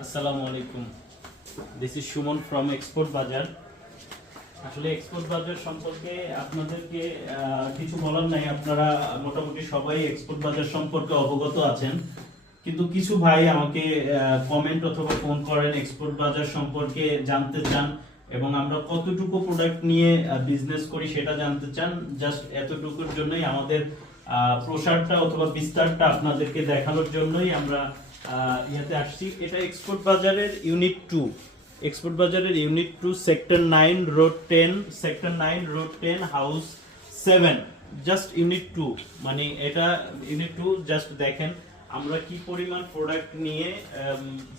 আসসালামু আলাইকুম। This is Suman from export বাজার। আসলে এক্সপোর্ট বাজার সম্পর্কে আপনাদেরকে কিছু বলার নাই, আপনারা মোটামুটি সবাই এক্সপোর্ট বাজার সম্পর্কে অবগত আছেন। কিন্তু কিছু ভাই আমাকে কমেন্ট অথবা ফোন করেন, এক্সপোর্ট বাজার সম্পর্কে জানতে চান এবং আমরা কতটুকু প্রোডাক্ট নিয়ে বিজনেস করি সেটা জানতে চান। জাস্ট এতটুকুর জন্যই আমাদের প্রসারটা অথবা বিস্তারটা আপনাদেরকে দেখানোর জন্যই আমরা ইয়াতে আসছি। এটা এক্সপোর্ট বাজারের ইউনিট 2, এক্সপোর্ট বাজারের unit 2 sector 9 road 10, sector 9 road 10 house 7, just unit 2। মানে এটা ইউনিট 2, জাস্ট দেখেন আমরা কি পরিমাণ প্রোডাক্ট নিয়ে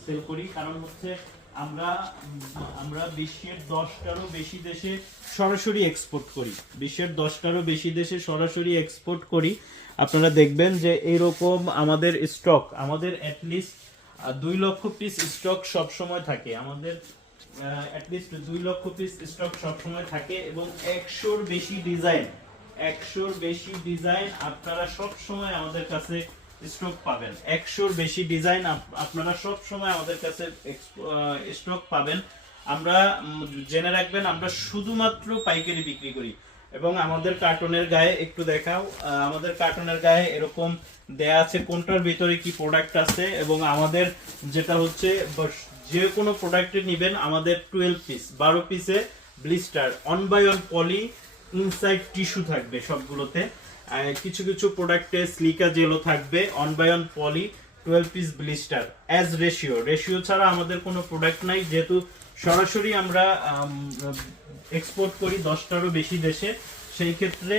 সেল করি। কারণ হচ্ছে আমরা বিশ্বের 10টারও বেশি দেশে সরাসরি এক্সপোর্ট করি, বিশ্বের 10টারও বেশি দেশে সরাসরি এক্সপোর্ট করি। আপনারা দেখবেন যে এইরকম আমাদের স্টক, আমাদের অ্যাটলিস্ট 2 লক্ষ পিস স্টক সব সময় থাকে, আমাদের অ্যাটলিস্ট 2 লক্ষ পিস স্টক সব সময় থাকে এবং 100-র বেশি ডিজাইন আপনারা সব সময় আমাদের কাছে স্টক পাবেন। 100-র বেশি ডিজাইন আপনারা সব সময় আমাদের কাছে স্টক পাবেন। আমরা জেনে রাখবেন আমরা শুধুমাত্র পাইকারি বিক্রি করি এবং আমাদের কার্টনের গায়ে একটু দেখাও, আমাদের কার্টনের গায়ে এরকম দেয়া আছে কোনটার ভিতরে কি প্রোডাক্ট আছে এবং আমাদের যেটা হচ্ছে যে কোনো প্রোডাক্টে নেবেন আমাদের 12 পিসে ব্লিস্টার 1/1 পলি ইনসাইড টিস্যু থাকবে সবগুলোতে। কিছু কিছু প্রোডাক্টে স্লিকা জেলও থাকবে, 1/1 পলি 12 পিস ব্লিস্টার অ্যাজ রেশিও ছাড়া আমাদের কোনো প্রোডাক্ট নাই, যেহেতু সরাসরি আমরা এক্সপোর্ট করি 10টারও বেশি দেশে। সেই ক্ষেত্রে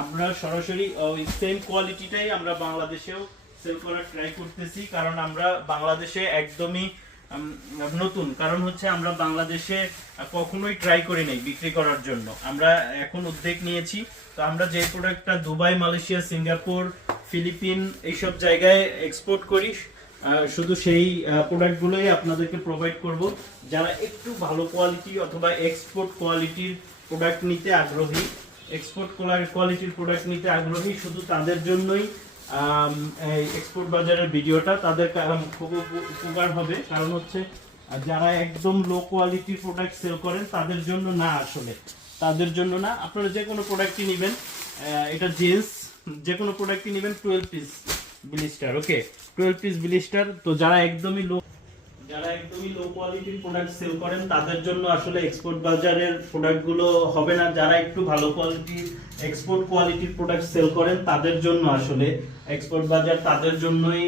আমরা সরাসরি ওই সেম কোয়ালিটিটাই আমরা বাংলাদেশেও সেল করার ট্রাই করতেছি, কারণ আমরা বাংলাদেশে একদমই নতুন। কারণ হচ্ছে আমরা বাংলাদেশে কখনোই ট্রাই করি নাই বিক্রি করার জন্য, আমরা এখন উদ্যোগ নিয়েছি। তো আমরা যে প্রোডাক্টটা দুবাই, মালয়েশিয়া, সিঙ্গাপুর, ফিলিপিন এইসব জায়গায় এক্সপোর্ট করি, শুধু সেই প্রোডাক্টগুলোই আপনাদেরকে প্রোভাইড করব। যারা একটু ভালো কোয়ালিটি অথবা এক্সপোর্ট কোয়ালিটির প্রোডাক্ট নিতে আগ্রহী, শুধু তাদের জন্যই এই এক্সপোর্ট বাজারের ভিডিওটা তাদের খুব উপকার হবে। কারণ হচ্ছে যারা একদম লো কোয়ালিটির প্রোডাক্ট সেল করেন তাদের জন্য না, আসলে তাদের জন্য না। আপনারা যে কোনো প্রোডাক্টই নেবেন, এটা জিন্স, যে কোনো প্রোডাক্টই নেবেন 12 পিস ব্লিস্টার, ওকে 12 পিস ব্লিস্টার। তো যারা একদমই লো কোয়ালিটির প্রোডাক্ট সেল করেন তাদের জন্য আসলে এক্সপোর্ট বাজারের প্রোডাক্টগুলো হবে না। যারা একটু ভালো কোয়ালিটির এক্সপোর্ট কোয়ালিটির প্রোডাক্ট সেল করেন তাদের জন্য আসলে এক্সপোর্ট বাজার তাদের জন্যই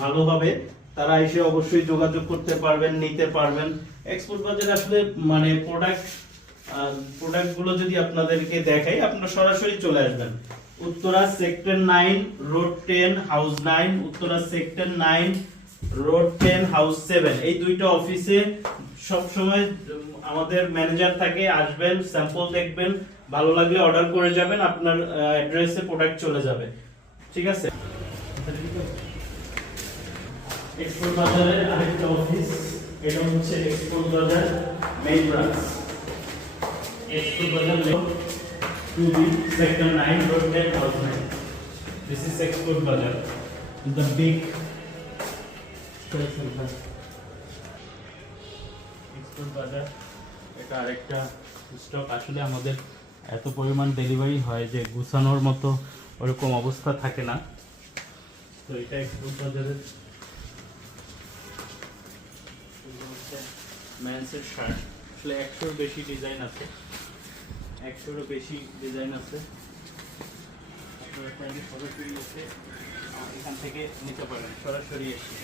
ভালো হবে। তারা এসে অবশ্যই যোগাযোগ করতে পারবেন, নিতে পারবেন। এক্সপোর্ট বাজার আসলে মানে প্রোডাক্টগুলো যদি আপনাদেরকে দেখাই, আপনারা সরাসরি চলে আসবেন Uttara sector 9 road 10 house 9, Uttara sector 9 road 10 house 7, এই দুইটা অফিসে সব সময় আমাদের ম্যানেজার থাকে। আসবেন, স্যাম্পল দেখবেন, ভালো লাগলে অর্ডার করে যাবেন, আপনার অ্যাড্রেসে প্রোডাক্ট চলে যাবে। ঠিক আছে। এক্সপোর্ট বাজারের আরেকটা অফিস, এটা হচ্ছে এক্সপোর্ট বাজার মেইন ব্রাঞ্চ। এক্সপোর্ট বাজার 2B sector 9 road 10 house 9। This is export bazar, the big export বাজার। এটা আরেকটা স্টক। আসলে আমাদের এত পরিমাণ ডেলিভারি হয় যে গুছানোর মতো ওরকম অবস্থা থাকে না। তো এটা এক্সপোর্ট বাজারের মেন্সের শার্ট। আসলে 100-র বেশি ডিজাইন আছে, 100-রও বেশি ডিজাইন আছে। আপনারা চাইলে সরাসরি এসে এখান থেকে নিতে পারেন, সরাসরি এসে।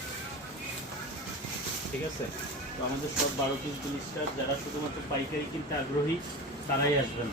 ঠিক আছে। তো আমাদের সব 12 পিস ব্লিস্টার, যারা শুধুমাত্র পাইকারি কিনতে আগ্রহী তারাই আসবেন।